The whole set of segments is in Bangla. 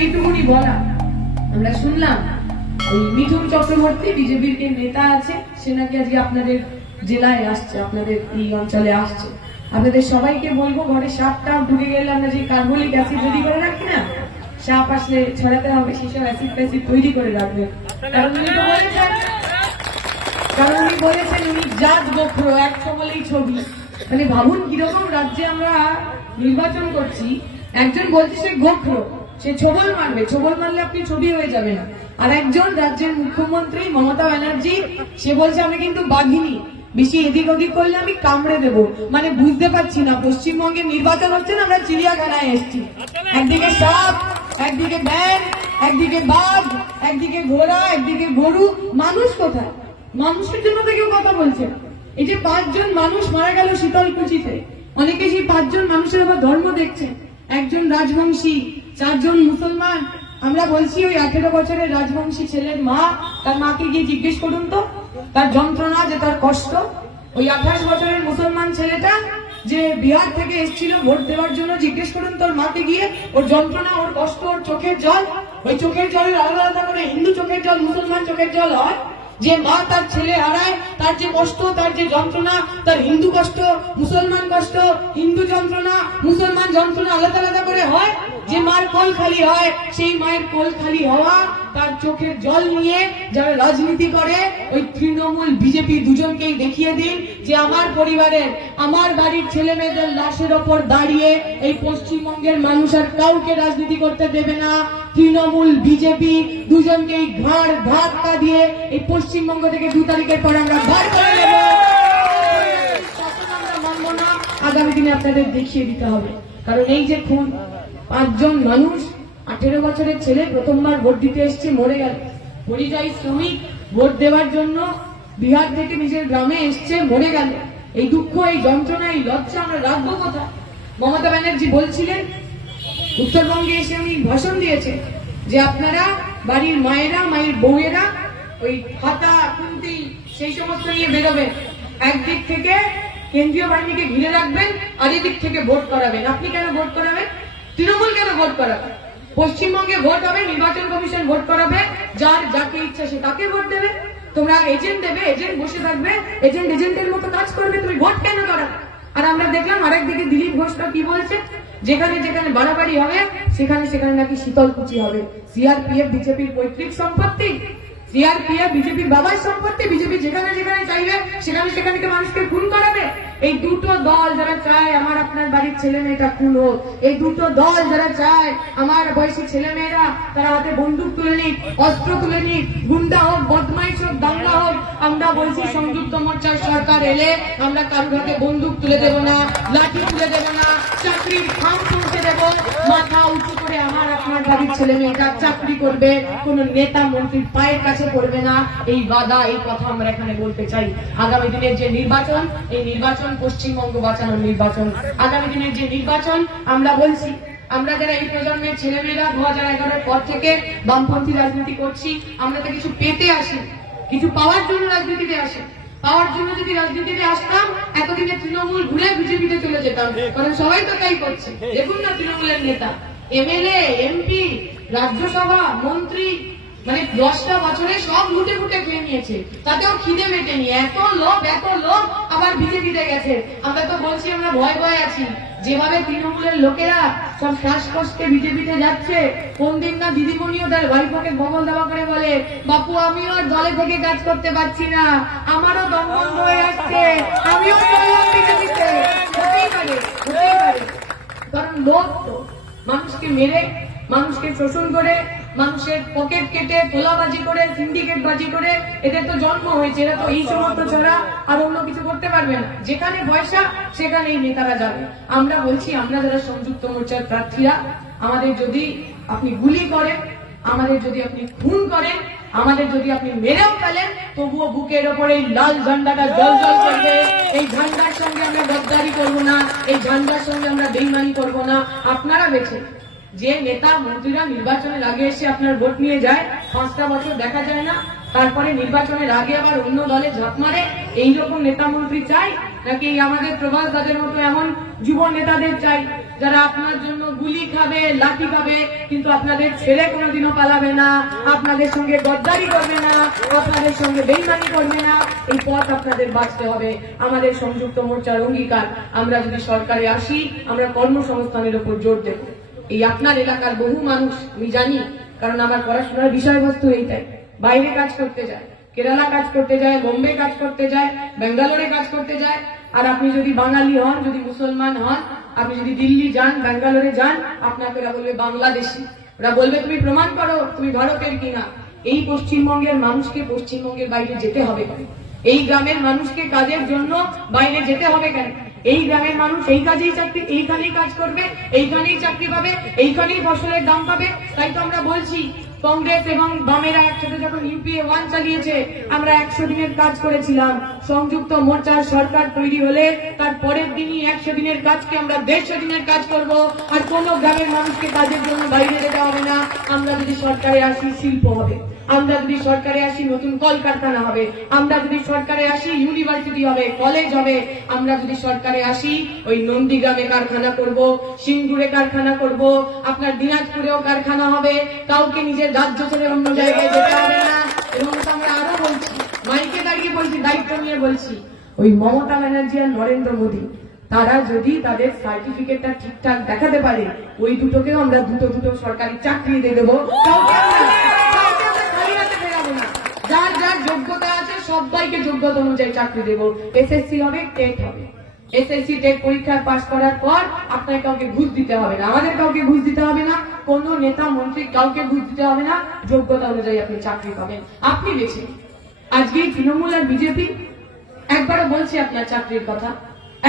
এইটুকুনি বলা, আমরা শুনলাম ওই মিঠুন চক্রবর্তী বিজেপির কে নেতা আছে, সে নাকি আজকে আপনাদের জেলায় আসছে, আপনাদের এই অঞ্চলে আসছে। আপনাদের সবাইকে বলবো, ঘরে সাপটা ঢুকে গেলে আমরা যে কার্বলিক অ্যাসিড রেডি করে রাখি না, সাপ আসলে ছড়াতে হবে, সেসব অ্যাসিড ফ্যাসিড তৈরি করে রাখবে। কারণ উনি বলেছেন উনি জাত গোখরো, একশো বলেই ছবি। মানে ভাবুন কিরকম রাজ্যে আমরা নির্বাচন করছি, একজন বলছে সে গোখরো, সে ছোবল মারবে, ছোবল মারলে আপনি ছবি হয়ে যাবে না। আর একজন রাজ্যের মুখ্যমন্ত্রী মমতা ব্যানার্জি, সে বলছে আমি কিন্তু বাঘিনী, বেশি এদিক ওদিক করলে আমি কামড়ে দেবো। মানে বুঝতে পারছি না, পশ্চিমবঙ্গে নির্বাচন হচ্ছে না, আমরা চিড়িয়াখানায় এসেছি। একদিকে সাপ, একদিকে ব্যাঙ, একদিকে বাঘ, একদিকে ঘোড়া, একদিকে গরু। মানুষ কোথায়? মানুষের জন্য তো কেউ কথা বলছে। এই যে 5 জন মানুষ মারা গেল শীতলকুচিতে, অনেকে সেই 5 জন মানুষের আবার ধর্ম দেখছে। একজন রাজবংশী, 4 জন মুসলমান। আমরা বলছি ওই 18 বছরের রাজবংশী ছেলের মা, তার মাকে গিয়ে জিজ্ঞেস করুন তো তার যন্ত্রণা, যে তার কষ্ট। ওই 28 বছরের মুসলমান ছেলেটা যে বিহার থেকে এসেছিল ভোট দেওয়ার জন্য, জিজ্ঞেস করুন তোর মাকে গিয়ে, ওর যন্ত্রণা, ওর কষ্ট, ওর চোখের জল। ওই চোখের জলের আলাদা আলাদা করে হিন্দু চোখের জল, মুসলমান চোখের জল হয়। যে মা তার ছেলে হারায়, তার যে কষ্ট, তার যে যন্ত্রণা, তার হিন্দু কষ্ট, মুসলমান কষ্ট, হিন্দু যন্ত্রণা, মুসলমান যন্ত্রণা আলাদা আলাদা করে হয়। যে মার কোল খালি হয়, সেই মায়ের কোল খালি হওয়া, তার চোখের জল নিয়ে যারা রাজনীতি করে, ওই তৃণমূল বিজেপি দুজনকেই দেখিয়ে দিন যে আমার পরিবারের, আমার বাড়ির ছেলে মেয়েদের লাশের ওপর দাঁড়িয়ে এই পশ্চিমবঙ্গের মানুষ আর কাউকে রাজনীতি করতে দেবে না। তৃণমূল বিজেপি দুজনকেই ঘাড় ধাক্কা দিয়ে এই পশ্চিমবঙ্গ থেকে 2 তারিখের পর আমরা বার করে দেব। আমরা মানব না, আগামী দিনে আপনাদের দেখিয়ে দিতে হবে। কারণ এই যে খুন, 5 জন মানুষ, 18 বছরের ছেলে প্রথমবার ভোট দিতে এসছে, মরে গেল। পরিযায়ী শ্রমিক ভোট দেওয়ার জন্য বিহার থেকে নিজের গ্রামে এসছে, মরে গেল। এই দুঃখ, এই যন্ত্রণা, এই লজ্জা আমরা রাখবো কোথায়? মমতা ব্যানার্জি বলছিলেন, উত্তরবঙ্গে এসে উনি ভাষণ দিয়েছে যে আপনারা বাড়ির মায়েরা, মায়ের বউয়েরা ওই হাতা খুন্তি সেই সমস্ত নিয়ে বেরোবেন, একদিক থেকে কেন্দ্রীয় বাহিনীকে ঘিরে রাখবেন, আর এদিক থেকে ভোট করাবেন। আপনি কেন ভোট করাবেন? তৃণমূল কেন ভোট করাবে? পশ্চিমবঙ্গে ভোট হবে, নির্বাচন কমিশন ভোট করাবে, যার যাকে ইচ্ছা সে তাকে ভোট দেবে। তোমরা এজেন্ট দেবে, এজেন্ট বসে থাকবে, এজেন্ট এজেন্টের মতো কাজ করবে, তুমি ভোট কেন করাবে? আর আমরা দেখলাম আরেকদিকে দিলীপ ঘোষটা কি বলছে, যেখানে যেখানে বাড়াবাড়ি হবে সেখানে সেখানে নাকি শীতলকুচি হবে। সিআরপিএফ বিজেপির পৈতৃক সম্পত্তি, সিআরপিএফ বিজেপির বাবার সম্পত্তি, বিজেপি যেখানে যেখানে চাইবে সেখানে সেখানে মানুষকে খুন করাবে। এই দুটো দল যারা চায় আমার আপনার বাড়ির ছেলে মেয়েটা খুন হোক, এই দুটো দল যারা চায় আমার বয়সী ছেলে মেয়েরা তারা হাতে বন্দুক তুলে নিক, অস্ত্র তুলে নিক, গুন্ডা হোক, বদমাইশ হোক, দাঙ্গা হোক, আমরা বলছি সংযুক্ত মোর্চার সরকার এলে আমরা কারোর হাতে বন্দুক তুলে দেব না, লাঠি তুলে দেব না, চাকরির খাম পৌঁছে দেব। মাথা উঁচু করে আমার আপনার বাড়ির ছেলে মেয়েটা চাকরি করবে, কোন নেতা মন্ত্রীর পায়ের কাছে পড়বে না। এই বাধা, এই কথা আমরা এখানে বলতে চাই। আগামী দিনের যে নির্বাচন, এই নির্বাচন পশ্চিমবঙ্গ বাঁচানোর নির্বাচন। আগামী দিনের যে নির্বাচন, আমরা বলছি আমরা যারা এই প্রজন্মের ছেলেমেয়েরা 2011-এর পর থেকে বামপন্থী রাজনীতি করছি, আমরা তো কিছু পেতে আসি, কিছু পাওয়ার জন্য রাজনীতিতে আসি। পাওয়ার জন্য যদি রাজনীতিতে আসতাম, এতদিনে তৃণমূল ঘুরে বিজেপিতে চলে যেতাম, কারণ সবাই তো তাই করছে। দেখুন না তৃণমূলের নেতা, এমএলএ, এমপি, রাজ্যসভা মন্ত্রী, মানে 10টা বছরে সব লুটে ফুটে খেয়ে নিয়েছে, তাতেও খিদে মেটেনি। এত লোভ, এত লোভ, আবার বিজেপিতে গেছে। আমরা তো বলছি আমরা ভয় ভয় আছি। যেভাবে তৃণমূলের লোকেরা সব শ্বাসকষ্টে বিজেপিতে যাচ্ছে, কোন দিন না দিদিমণিও তার ওয়াইফকে বগল দেওয়া করে বলে, বাপু আমিও আর দলে থেকে কাজ করতে পারছি না, আমারও দম বন্ধ হয়ে আসছে, আমিও বিজেপিতে। হতেই পারে, হতেই পারে। কারণ লোক তো মানুষকে মেরে, মানুষকে শোষণ করে, মানুষের পকেট কেটে, তোলাবাজি করে, সিন্ডিকেট বাজি করে এদের তো জন্ম হয়েছে। এরা তো এই সমস্ত ছাড়া আর অন্য কিছু করতে পারবে না। যেখানে পয়সা সেখানে এই নেতারা যাবে। আমরা বলছি, আমরা যারা সংযুক্ত মোর্চার প্রার্থীরা, আমাদের যদি আপনি গুলি করেন, আমাদের যদি আপনি খুন করেন, আমাদের যদি আপনি মেরেও ফেলেন, তবুও বুকের ওপরে এই লাল ঝান্ডাটা জল জল করবে। এই ঝান্ডার সঙ্গে আমরা গদ্দারি করবো না, এই ঝান্ডার সঙ্গে আমরা বেইমানি করবো না। আপনারা বেছে যে নেতা মন্ত্রীরা নির্বাচনের আগে এসে আপনার ভোট নিয়ে যায়, 5টা বছর দেখা যায় না, তারপরে নির্বাচনের আগে আবার অন্য দলে ঝাঁপ মারে, এইরকম নেতা মন্ত্রী চাই নাকি আমাদের প্রভাস দাদের মতো এমন যুব নেতাদের চাই যারা আপনার জন্য গুলি খাবে, লাঠি খাবে, কিন্তু আপনাদের ছেলে কোনোদিনও পালাবে না, আপনাদের সঙ্গে গদ্দারি করবে না, আপনাদের সঙ্গে বেইমানি করবে না। এই পথ আপনাদের বাঁচতে হবে। আমাদের সংযুক্ত মোর্চার অঙ্গীকার, আমরা যদি সরকারে আসি আমরা কর্মসংস্থানের উপর জোর দেব। এই আপনার এলাকার বহু মানুষ, আমি জানি, কারণ আমার পড়াশোনার বিষয়বস্তু এইটাই, বাইরে কাজ করতে যায়, কেরালা কাজ করতে যায়, বোম্বে কাজ করতে যায়, ব্যাঙ্গালোরে কাজ করতে যায়। আর আপনি যদি বাঙালি হন, যদি মুসলমান হন, আপনি যদি দিল্লি যান, ব্যাঙ্গালোরে যান, আপনাকে ওরা বলবে বাংলাদেশি, ওরা বলবে তুমি প্রমাণ করো তুমি ভারতের কিনা। এই পশ্চিমবঙ্গের মানুষকে পশ্চিমবঙ্গের বাইরে যেতে হবে কেন? এই গ্রামের মানুষকে কাজের জন্য বাইরে যেতে হবে কেন? এই গ্রামের মানুষ এই কাজেই চাকরি, এইখানেই কাজ করবে, এইখানেই চাকরি পাবে, এইখানেই ফসলের দাম পাবে। তাই তো আমরা বলছি, কংগ্রেস এবং বামেরা একসাথে যখন ইউপিএ 1 চালিয়েছে, আমরা 100 দিনের কাজ করেছিলাম। সংযুক্ত মোর্চার সরকার তৈরি হলে তার পরের দিনই 100 দিনের কাজকে আমরা 150 দিনের কাজ করব। আর কোন গ্রামের মানুষকে কাজের জন্য বাইরে যেতে হবে না। আমরা যদি সরকারে আসি শিল্প হবে, আমরা যদি সরকারে আসি নতুন কলকারখানা হবে, আমরা যদি সরকারে আসি ইউনিভার্সিটি হবে, কলেজ হবে, আমরা যদি সরকারে আসি ওই নন্দীগ্রামে কারখানা করব, সিঙ্গুরে কারখানা করব, আপনার দিনাজপুরেও কারখানা হবে। কাউকে নিজের রাজ্য ছেড়ে অন্য জায়গায় যেতে হবে না। এবং আমরা আরো বলছি, মাইকে দাঁড়িয়ে বলছি, দায়িত্ব নিয়ে বলছি, ওই মমতা ব্যানার্জি আর নরেন্দ্র মোদী তারা যদি তাদের সার্টিফিকেটটা ঠিকঠাক দেখাতে পারে, ওই দুটোকেও আমরা দুটো সরকারি চাকরি দিয়ে দেবো। যার যার যোগ্যতা আছে সবাইকে যোগ্যতা অনুযায়ী চাকরি দেব। এসএসসি হবে, টেট হবে, এসএসসি টেট পরীক্ষা পাস করার পর আপনাকে কাউকে ঘুষ দিতে হবে না, আমাদের কাউকে ঘুষ দিতে হবে না, কোন নেতা মন্ত্রী কাউকে ঘুষ দিতে হবে না। যোগ্যতা অনুযায়ী আপনি চাকরি পাবেন, আপনি বেছে। আজকে তৃণমূল আর বিজেপি একবারও বলছে আপনার চাকরির কথা,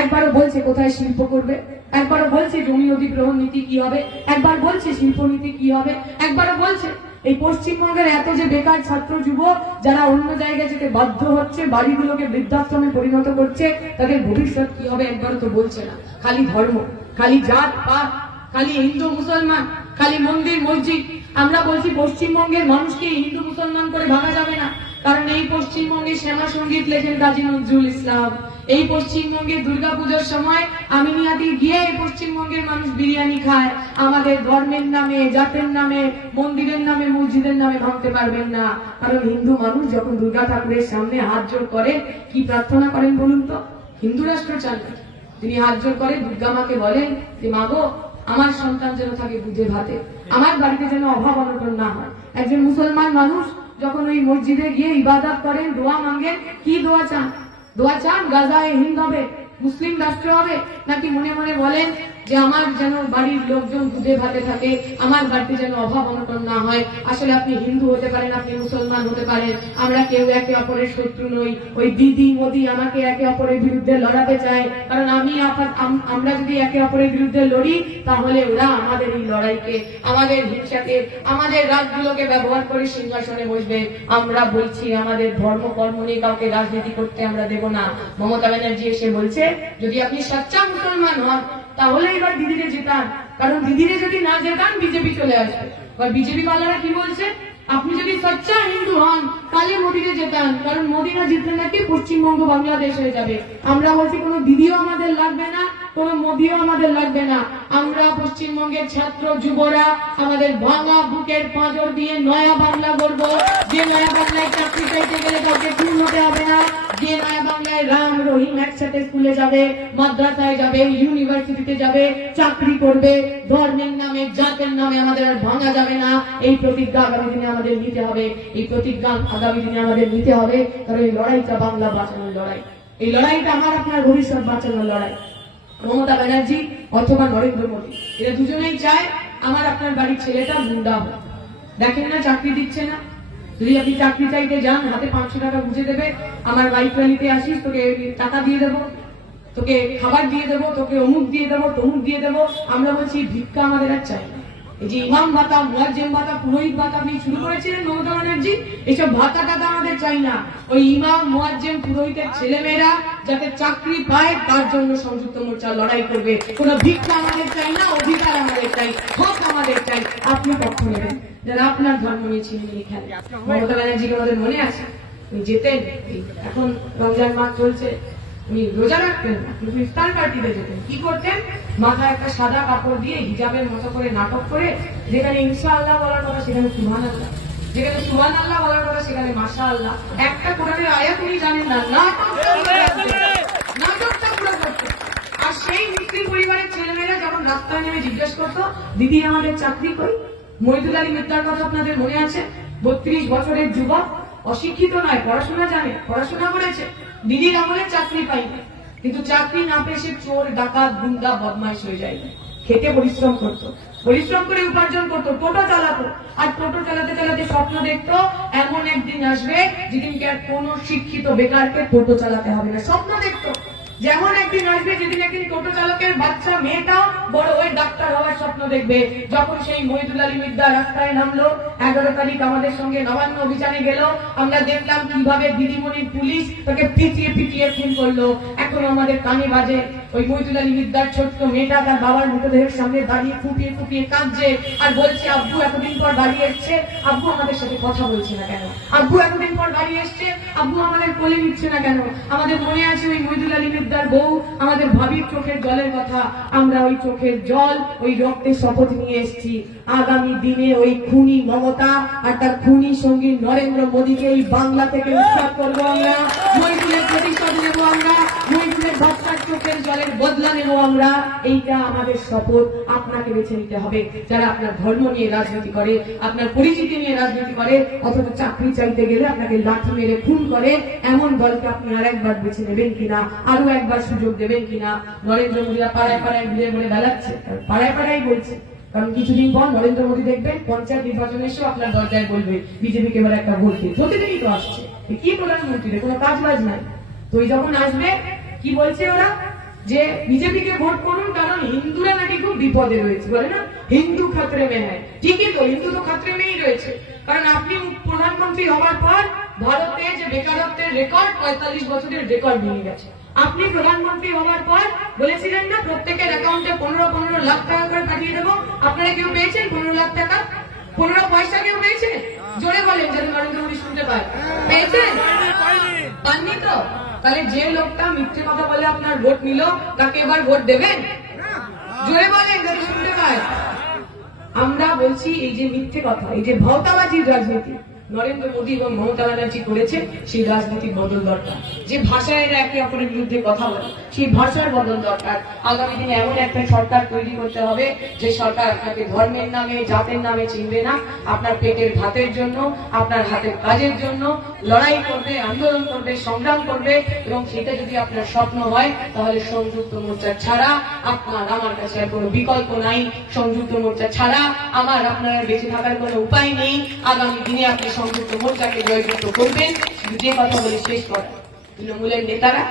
একবারও বলছে কোথায় শিল্প করবে, একবারও বলছে জমি অধিগ্রহণ নীতি কি হবে, একবার বলছে শিল্প নীতি কি হবে, একবারও বলছে এই পশ্চিমবঙ্গের এত যে বেকার ছাত্র যুবক যারা অন্য জায়গায় যেতে বাধ্য হচ্ছে, বাড়িগুলোকে বৃদ্ধাশ্রমে পরিণত করছে, তাদের ভবিষ্যৎ কি হবে একবারও তো বলছে না। খালি ধর্ম, খালি জাত পাত, খালি হিন্দু মুসলমান, খালি মন্দির মসজিদ। আমরা বলছি পশ্চিমবঙ্গের মানুষকে হিন্দু মুসলমান করে ভাঙা যাবে না, কারণ এই পশ্চিমবঙ্গে শ্যামা সঙ্গীত লেখেন কাজী নজরুল ইসলাম। এই পশ্চিমবঙ্গে দুর্গাপুজোর সময় আমিনিয়াতে গিয়ে এই পশ্চিমবঙ্গের মানুষ বিরিয়ানি খায়। আমাদের ধর্মের নামে, জাতের নামে, মন্দিরের নামে, মসজিদের নামে ভাঙতে পারবেন না। কারণ হিন্দু মানুষ যখন দুর্গা ঠাকুরের সামনে হাত জোর করে কি প্রার্থনা করেন বলুন তো? হিন্দু রাষ্ট্র চান। তিনি হাত জোর করে দুর্গা মাকে বলেন যে মা গো, আমার সন্তান যেন থাকে দুধে ভাতে, আমার বাড়িতে যেন অভাব অনটন না হয়। একজন মুসলমান মানুষ যখন ওই মসজিদে গিয়ে ইবাদত করেন, দোয়া মাঙ্গেন, কি দোয়া চান? দোয়া চান গাজায় হিন্দ হবে, মুসলিম রাষ্ট্র হবে, নাকি মনে মনে বলেন যে আমার যেন বাড়ির লোকজন দুধে ভাতে থাকে, আমার বাড়িতে যেন অভাব অনটন না হয়? আসলে আপনি হিন্দু হতে পারেন, আপনি মুসলমান হতে পারেন, আমরা কেউ একে অপরের শত্রু নই। ওই দিদি মোদি আমাকে একে অপরের বিরুদ্ধে লড়াতে চায়, কারণ আমরা যদি একে অপরের বিরুদ্ধে লড়ি তাহলে ওরা আমাদের এই লড়াইকে, আমাদের হিংসাকে, আমাদের রাতগুলোকে ব্যবহার করে সিংহাসনে বসবে। আমরা বলছি আমাদের ধর্ম কর্ম নিয়ে কাউকে রাজনীতি করতে আমরা দেব না। মমতা ব্যানার্জি এসে বলছে যদি আপনি সচ্চা মুসলমান হন তাহলে এবার দিদিরে জেতান, কারণ দিদিরে যদি না জেতান বিজেপি চলে আসবে। এবার বিজেপি বালারা কি বলছে? আপনি যদি সচ্চা হিন্দু হন তাহলে মোদিরে জেতান, কারণ মোদিরা জিতলে নাকি পশ্চিমবঙ্গ বাংলাদেশ হয়ে যাবে। আমরা বলছি কোনো দিদিও আমাদের লাগবে না, কোনো মোদিও আমাদের লাগবে না। আমরা পশ্চিমবঙ্গের ছাত্র যুবরা আমাদের ভাঙা বুকের পাঁজর দিয়ে নয়া বাংলা গড়ব। যে নয়া বাংলায় চাকরি চাইতে গেলে কাউকে খুন হতে হবে না, যে নয়া বাংলায় রাম রহিম একসাথে স্কুলে যাবে, মাদ্রাসায় যাবে, ইউনিভার্সিটিতে যাবে, চাকরি করবে, ধর্মের নামে, জাতের নামে আমাদের আর ভাঙা যাবে না। এই প্রতিজ্ঞা আগামী দিনে আমাদের নিতে হবে, এই প্রতিজ্ঞা আগামী দিনে আমাদের নিতে হবে, কারণ এই লড়াইটা বাংলা বাঁচানোর লড়াই, এই লড়াইটা আমার আপনার ভবিষ্যৎ বাঁচানোর লড়াই। মমতা ব্যানার্জি অথবা নরেন্দ্র মোদী এরা দুজনেই চায় আমার আপনার বাড়ির ছেলেটা গুন্ডা হোক। দেখেন না চাকরি দিচ্ছে না। যদি আপনি চাকরি চাইতে যান, হাতে 500 টাকা বুঝে দেবে, আমার বাইক র্যালিতে আসিস, তোকে টাকা দিয়ে দেবো, তোকে খাবার দিয়ে দেবো, তোকে অমুক দিয়ে দেবো, তমুক দিয়ে দেবো। আমরা বলছি ভিক্ষা আমাদের আর চাই না। এই যে ইমাম ভাতা, মুয়াজ্জিম ভাতা, পুরোহিত ভাতা আপনি শুরু করেছিলেন মমতা ব্যানার্জি, এইসব ভাতা টাতা আমাদের চাই না। ওই ইমাম, মুয়াজ্জিম, পুরোহিতের ছেলেমেয়েরা যাতে চাকরি পায় তার জন্য সংযুক্ত মোর্চা লড়াই করবে। কোনো ভিক্ষা আমাদের চাই না, অধিকার আমাদের চাই, হক আমাদের চাই। আপনি পক্ষ নেবেন যারা আপনার ধর্ম নিয়ে ছিনিয়ে খেলে। মমতা ব্যানার্জিকে আমাদের মনে আছে উনি যেতেন, এখন রমজান মাস চলছে, উনি রোজা রাখতেন না, কিন্তু ইফতার পার্টিতে যেতেন। কি করতেন? মাথায় একটা সাদা কাপড় দিয়ে হিজাবের মতো করে নাটক করে, যেখানে ইনশাআল্লাহ বলার কথা সেখানে সুবহানাল্লাহ, যেখানে সুবহানাল্লাহ বলার কথা সেখানে মাশাআল্লাহ। একটা কোরআনের আয়াত উনি জানেন না, নাটকটা পুরো করতেন। আর সেই মুসলিম পরিবারের ছেলেমেয়েরা যখন রাস্তায় নেমে জিজ্ঞেস করতো, দিদি আমাদের চাকরি কই? মহিদুল আলী মিদ্দার কথা আপনাদের মনে আছে? 32 বছরের যুবক, অশিক্ষিত নয়, পড়াশোনা জানে, পড়াশোনা করেছে, দিদির আমলে চাকরি পাইনি, কিন্তু চাকরি না পেয়ে সে চোর, ডাকাত, গুন্ডা, বদমাইশ হয়ে যায়। খেটে পরিশ্রম করতো, পরিশ্রম করে উপার্জন করতো, টোটো চালাতো। আর টোটো চালাতে চালাতে স্বপ্ন দেখতো এমন একদিন আসবে যেদিনকে আর কোনো শিক্ষিত বেকারকে টোটো চালাতে হবে না। স্বপ্ন দেখতো যেমন একদিন আসবে যেদিন একদিন টোটো চালকের বাচ্চা মেয়েটা বড় হয়ে ডাক্তার হওয়ার স্বপ্ন দেখবে। যখন সেই মহিদুল আলী মিদ্দা রাস্তায় নামলো, 11 তারিখ আমাদের সঙ্গে নবান্ন অভিযানে গেল, আমরা দেখলাম কিভাবে দিদিমণির পুলিশ তাকে পিটিয়ে পিটিয়ে খুন করলো। এখন আমাদের কানে বাজে ওই মহিদুল আলী মিদ্দার ছোট্ট মেয়েটা তার বাবার মৃতদেহের সামনে দাঁড়িয়ে ফুপিয়ে ফুপিয়ে কাঁদছে আর বলছে, আব্বু এতদিন পর বাড়ি এসছে, আব্বু আমাদের সাথে কথা বলছে না কেন? আব্বু এতদিন পর বাড়ি এসছে, আব্বু আমাদের কোলে নিচ্ছে না কেন? আমাদের মনে আছে ওই মহিদুল আলী মিদ্দার বউ আমাদের ভাবির চোখের জলের কথা। আমরা ওই চোখের জল, ওই রক্তের শপথ নিয়ে এসেছি। আগামী দিনে ওই খুনি মমতা আর তার খুনি সঙ্গী নরেন্দ্র মোদীকে এই বাংলা থেকে উৎখাত করবো আমরা। মহিদুলের প্রতিশোধ নেবো আমরা, মহিদুলের বাচ্চার চোখের জলের বদলা নেবো আমরা। এইটা আমাদের শপথ। আপনাকে বেছে নিতে হবে, যারা আপনার ধর্ম নিয়ে রাজনীতি করে, আপনার পরিচিতি নিয়ে রাজনীতি করে, অথবা চাকরি চাইতে গেলে আপনাকে লাঠি মেরে খুন করে, এমন দলকে আপনি আর একবার বেছে নেবেন কিনা, আরো একবার সুযোগ দেবেন কিনা? নরেন্দ্র মোদীরা পাড়ায় পাড়ায় ঘুরে ঘুরে বেড়াচ্ছে, পাড়ায় পাড়ায় বলছে। কারণ কিছুদিন পর নরেন্দ্র মোদী দেখবেন পঞ্চায়েত নির্বাচনে এসেও আপনার দরজায় বলবে বিজেপিকে এবার একটা ভোট দিন। প্রতিদিনই তো আসছে, কি প্রধানমন্ত্রীদের কোনো কাজ বাজ নাই। তো ওই যখন আসবে কি বলছে ওরা, যে বিজেপিকে ভোট করুন কারণ হিন্দুরা নাকি খুব বিপদে রয়েছে, বলে না হিন্দু খাতরে মে হ্যায়। ঠিকই তো, হিন্দু তো খাতরে মেই রয়েছে। কারণ আপনি প্রধানমন্ত্রী হওয়ার পর ভারতে যে বেকারত্বের রেকর্ড, 45 বছরের রেকর্ড ভেঙে গেছে। আপনি প্রধানমন্ত্রী হওয়ার পর বলেছিলেন না প্রত্যেকের অ্যাকাউন্টে 15 লাখ টাকা করে পাঠিয়ে দেবো। আপনারা কেউ পেয়েছেন 15 লাখ টাকা? 15 পয়সা কেউ পেয়েছে? জোরে বলেন যেন নরেন্দ্র মোদী শুনতে পায়। পেয়েছেন? পাননি তো? তাহলে যে লোকটা মিথ্যে কথা বলে আপনার ভোট নিল, তাকে এবার ভোট দেবেন? জোরে বলেন যেন শুনতে পায়। আমরা বলছি এই যে মিথ্যে কথা, এই যে ভাওতাবাজির রাজনীতি নরেন্দ্র মোদী এবং মমতা ব্যানার্জি করেছে, সেই রাজনীতির বদল দরকার। যে ভাষায় এরা একে অপরের বিরুদ্ধে কথা বলে, সেই ভাষার বদল দরকার। আগামী দিনে এমন একটা সরকার তৈরি করতে হবে যে সরকার আপনাকে ধর্মের নামে, জাতের নামে চিনবে না। আপনার পেটের ভাতের জন্য, আপনার হাতের কাজের জন্য লড়াই করবে, আন্দোলন করবে, সংগ্রাম করবে। এবং সেটা যদি আপনার স্বপ্ন হয়, তাহলে সংযুক্ত মোর্চা ছাড়া আপনার আমার কাছে আর কোনো বিকল্প নাই। সংযুক্ত মোর্চা ছাড়া আমার আপনার বেঁচে থাকার কোনো উপায় নেই। আগামী দিনে আপনি সংযুক্ত মোর্চাকে জয়যুক্ত করবেন। যে কথা বলে শেষ করা, তৃণমূলের নেতারা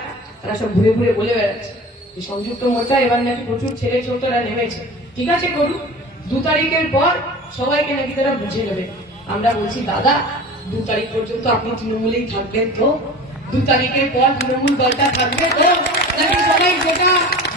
তারা সব ঘুরে ঘুরে বলে বেড়াচ্ছে যে সংযুক্ত মোর্চা এবার নাকি প্রচুর ছেলে ছোটরা নেমেছে। ঠিক আছে, করুন। 2 তারিখের পর সবাইকে নাকি তারা বুঝে নেবে। আমরা বলছি দাদা, 2 তারিখ পর্যন্ত আপনি তৃণমূলেই থাকবেন তো? 2 তারিখের পর তৃণমূল দলটা থাকবে তো? নাকি সবাই যেটা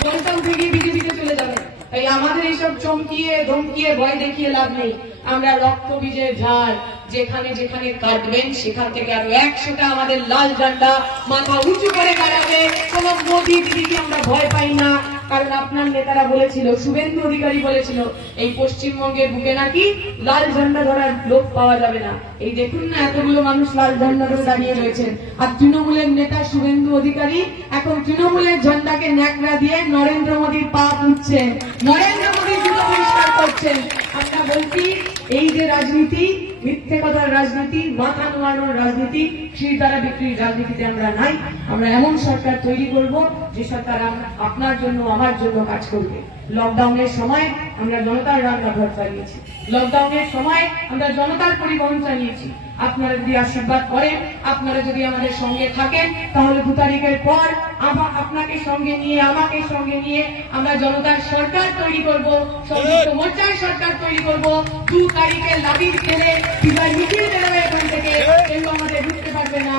দলটা উঠে গিয়ে বিজেপিতে চলে যাবে? তাই আমাদের এইসব চমকিয়ে ধমকিয়ে ভয় দেখিয়ে লাভ নেই। আমরা রক্ত বীজের ঝাড়, যেখানে যেখানে কাটবেন সেখান থেকে আরো 100টা আমাদের লাল ঝান্ডা মাথা উঁচু করে দাঁড়াবে। কোন মোদী দিদিকে আমরা ভয় পাই না। কারণ আপনার নেতারা বলেছিল, শুভেন্দু অধিকারী বলেছিল, এই পশ্চিমবঙ্গের বুকে নাকি লাল ঝান্ডা ধরার লোক পাওয়া যাবে না। এই দেখুন না, এতগুলো মানুষ লাল ঝান্ডা ধরে দাঁড়িয়ে রয়েছেন। আর তৃণমূলের নেতা শুভেন্দু অধিকারী এখন তৃণমূলের ঝান্ডাকে ন্যাকড়া দিয়ে নরেন্দ্র মোদীর পা পুঁতছেন, নরেন্দ্র মোদীর জুতো পরিষ্কার করছেন। আমরা বলছি এই যে রাজনীতি, মিথ্যে কথার রাজনীতি, মাথা নোয়ানোর রাজনীতি, শিরদাঁড়া বিক্রির রাজনীতিতে আমরা নাই। আমরা এমন সরকার তৈরি করব যে সরকার আপনার জন্য, আমার জন্য কাজ করবে। লকডাউনের সময় আমরা জনতার রান্নাঘর চালিয়েছি, লকডাউনের সময় আমরা জনতার পরিবহন চালিয়েছি। আপনারা যদি আশীর্বাদ করেন, আপনারা যদি আমাদের সঙ্গে থাকেন, তাহলে 2 তারিখের পর আপনাকে সঙ্গে নিয়ে, আমাকে সঙ্গে নিয়ে আমরা জনতার সরকার তৈরি করব, সংযুক্ত মোর্চার সরকার তৈরি করব। 2 তারিখে লাঠির খেলে বিজয় মিছিল বেরোবে এখান থেকে, কেউ আমাদের বুঝতে পারবে না।